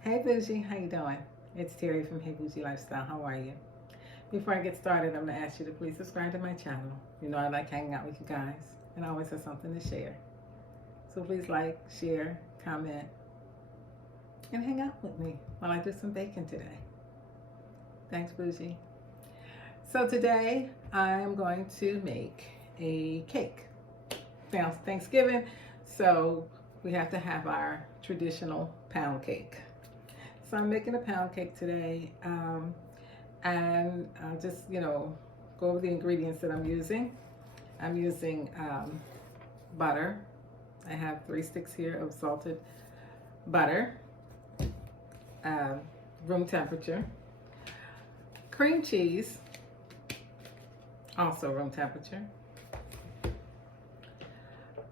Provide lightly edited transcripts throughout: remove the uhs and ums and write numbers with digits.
Hey Bougie, how you doing? It's Terry from Hey Bougie Lifestyle. How are you? Before I get started, I'm gonna ask you to please subscribe to my channel. You know I like hanging out with you guys, and I always have something to share. So please like, share, comment, and hang out with me while I do some baking today. Thanks, Bougie. So today I am going to make a cake. Now it's Thanksgiving, so we have to have our traditional pound cake. So I'm making a pound cake today, and I'll just go over the ingredients that I'm using. I'm using butter. I have 3 sticks here of salted butter, um, room temperature. Cream cheese, also room temperature.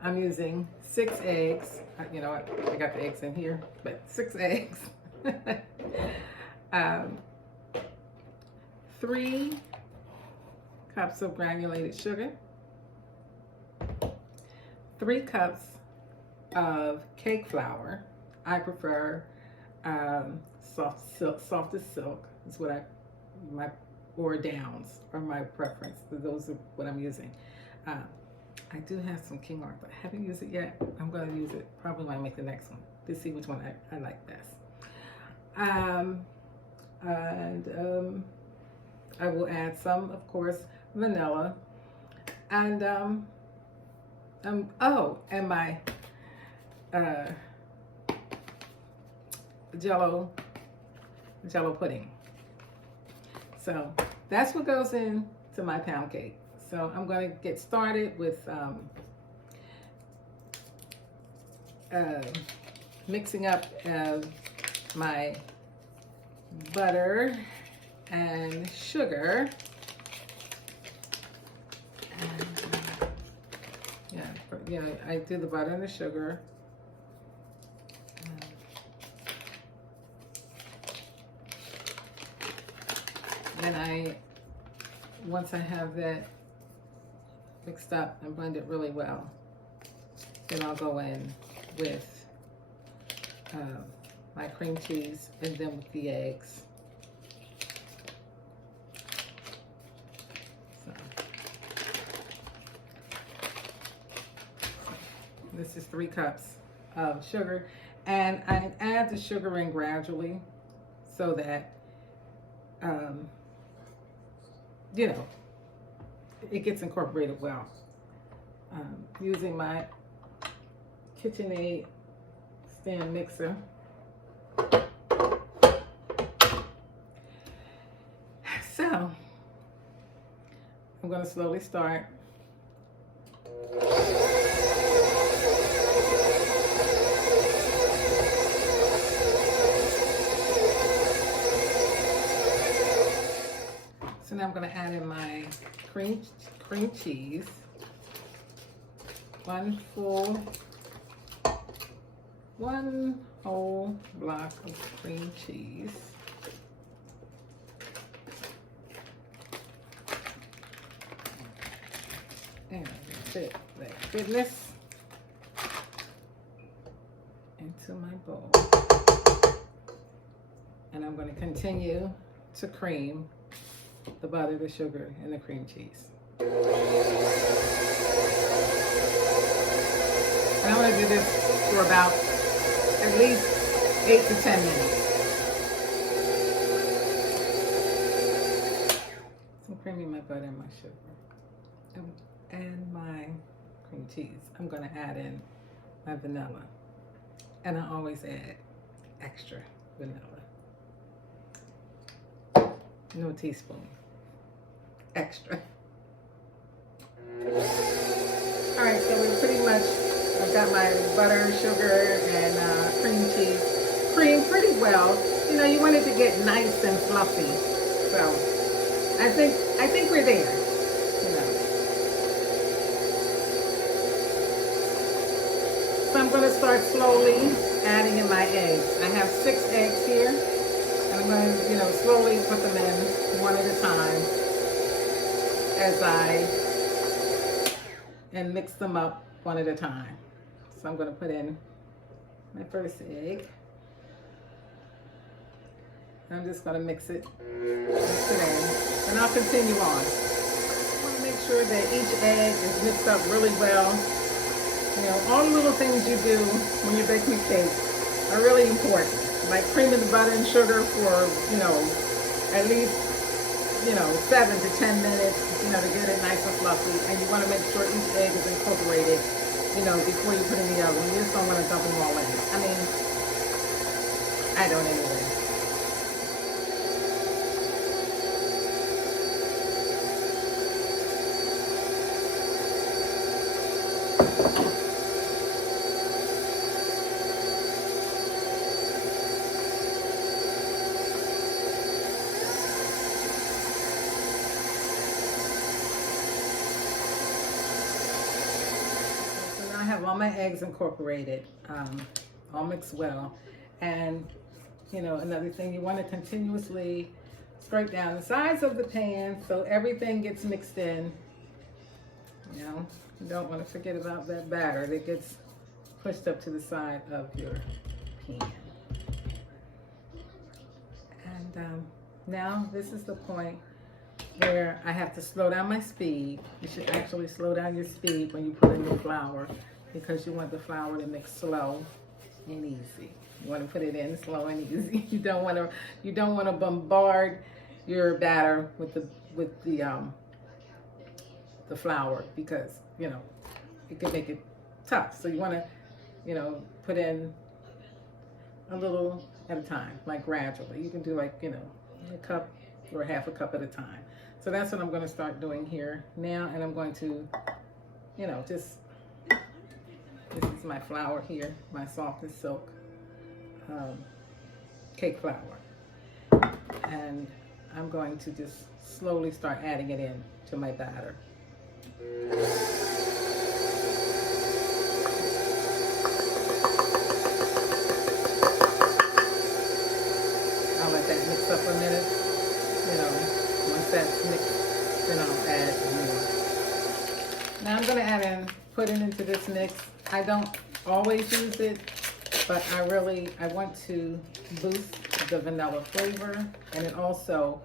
I'm using 6 eggs. You know what? I got the eggs in here, but 6 eggs. um, 3 cups of granulated sugar, 3 cups of cake flour. I prefer softest silk. Is what my or downs are my preference. Those are what I'm using. I do have some King Arthur. I haven't used it yet. I'm going to use it probably when I make the next one to see which one I like best. And I will add some, of course, vanilla, and and my Jello pudding. So that's what goes into my pound cake. So I'm going to get started with mixing up my butter and sugar. And I do the butter and the sugar. Then once I have that mixed up and blend it really well, then I'll go in with my cream cheese and then with the eggs. So this is 3 cups of sugar, and I add the sugar in gradually so that it gets incorporated well. Using my KitchenAid stand mixer. So I'm going to slowly start. So now I'm going to add in my cream cheese. One whole block of cream cheese. And fit that goodness into my bowl. And I'm going to continue to cream the butter, the sugar, and the cream cheese. And I'm going to do this for about at least 8 to 10 minutes. So I'm creaming my butter and my sugar and my cream cheese. I'm going to add in my vanilla, and I always add extra vanilla. No teaspoon, extra. All right, so we're pretty much, I've got my butter, sugar, and cream cheese creamed pretty well. You know, you want it to get nice and fluffy. So I think we're there. So I'm going to start slowly adding in my eggs. I have 6 eggs here, and I'm going to, slowly put them in one at a time and mix them up one at a time. So I'm going to put in my first egg. I'm just going to mix it in, and I'll continue on. I want to make sure that each egg is mixed up really well. You know, all the little things you do when you're baking a cake are really important. Like creaming the butter and sugar for, you know, at least, you know, 7 to 10 minutes, you know, to get it nice and fluffy. And you want to make sure each egg is incorporated, you know, before you put it in the oven. You just don't want to dump them all in. I mean, I don't anyway. I have all my eggs incorporated, all mixed well. And, you know, another thing, you want to continuously scrape down the sides of the pan so everything gets mixed in. You know, you don't want to forget about that batter that gets pushed up to the side of your pan. And now this is the point where I have to slow down my speed. You should actually slow down your speed when you put in your flour, because you want the flour to mix slow and easy. You want to put it in slow and easy. You don't want to bombard your batter with the flour, because, you know, it can make it tough. So you want to, you know, put in a little at a time, like gradually. You can do like, you know, a cup or half a cup at a time. So that's what I'm going to start doing here now, and I'm going to, you know, just, this is my flour here, my soft as silk cake flour. And I'm going to just slowly start adding it in to my batter. I'll let that mix up a minute. You know, once that's mixed, then I'll add more. Now I'm going to put it into this mix. I don't always use it, but I want to boost the vanilla flavor, and it also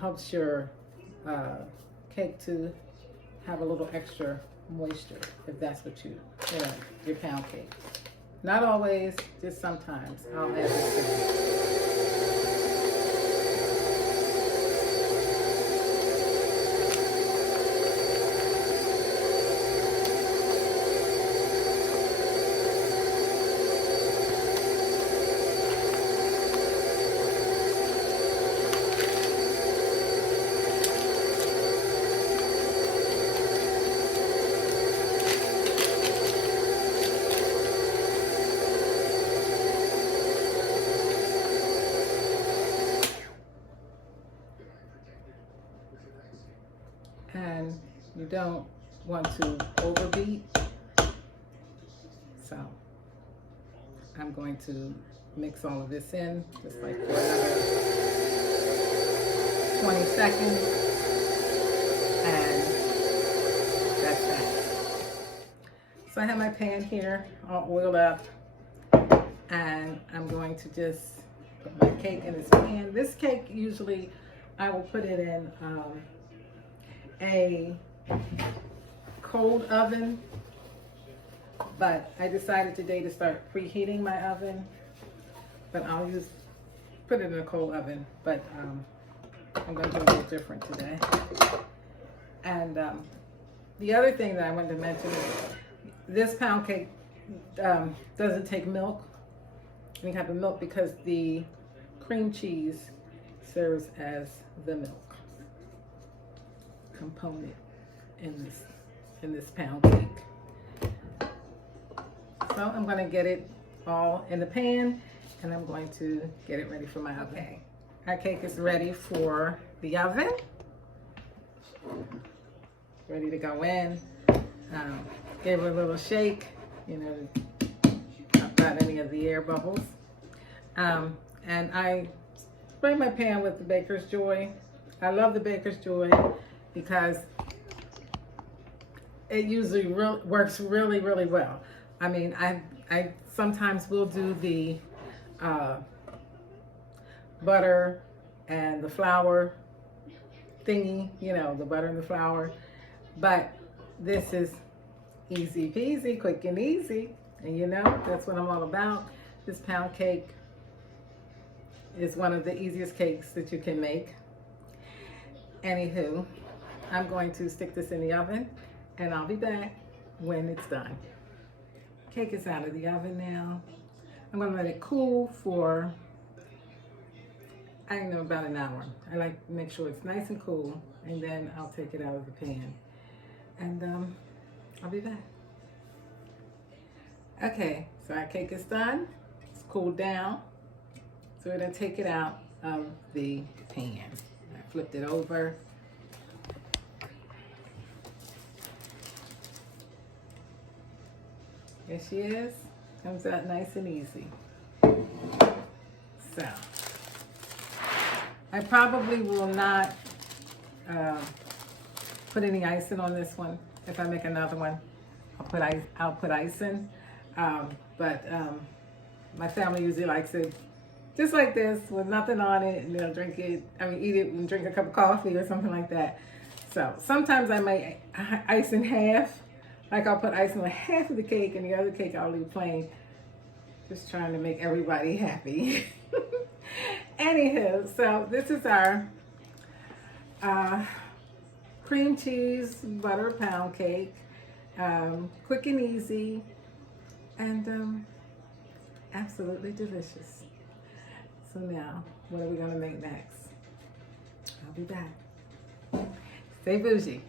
helps your cake to have a little extra moisture, if that's what you know, your pound cake. Not always, just sometimes I'll add this in. And you don't want to overbeat, so I'm going to mix all of this in just like for another 20 seconds, and that's that. So I have my pan here all oiled up, and I'm going to just put my cake in this pan. This cake, usually I will put it in a cold oven, but I decided today to start preheating my oven, but I'll put it in a cold oven, but I'm going to do a little different today. And the other thing that I wanted to mention is this pound cake doesn't take milk, any type of milk, because the cream cheese serves as the milk component in this pound cake. So I'm going to get it all in the pan, and I'm going to get it ready for my oven. Okay, our cake is ready for the oven, ready to go in. Give it a little shake, you know, not got any of the air bubbles. And I spray my pan with the Baker's Joy. I love the Baker's Joy because it usually works really, really well. I mean, I sometimes will do the butter and the flour thingy, you know, the butter and the flour. But this is easy peasy, quick and easy. And you know, that's what I'm all about. This pound cake is one of the easiest cakes that you can make. Anywho, I'm going to stick this in the oven and I'll be back when it's done. Cake is out of the oven now. I'm gonna let it cool for, I don't know, about an hour. I like to make sure it's nice and cool, and then I'll take it out of the pan. And I'll be back. Okay, so our cake is done. It's cooled down. So we're gonna take it out of the pan. I flipped it over. There she is. Comes out nice and easy. So, I probably will not put any icing on this one. If I make another one, I'll put icing. But my family usually likes it just like this with nothing on it, and they'll drink it. I mean, eat it and drink a cup of coffee or something like that. So sometimes I might ice in half. Like I'll put icing on half of the cake and the other cake I'll leave plain. Just trying to make everybody happy. Anywho, so this is our cream cheese butter pound cake. Quick and easy and absolutely delicious. So now, what are we gonna make next? I'll be back. Stay bougie.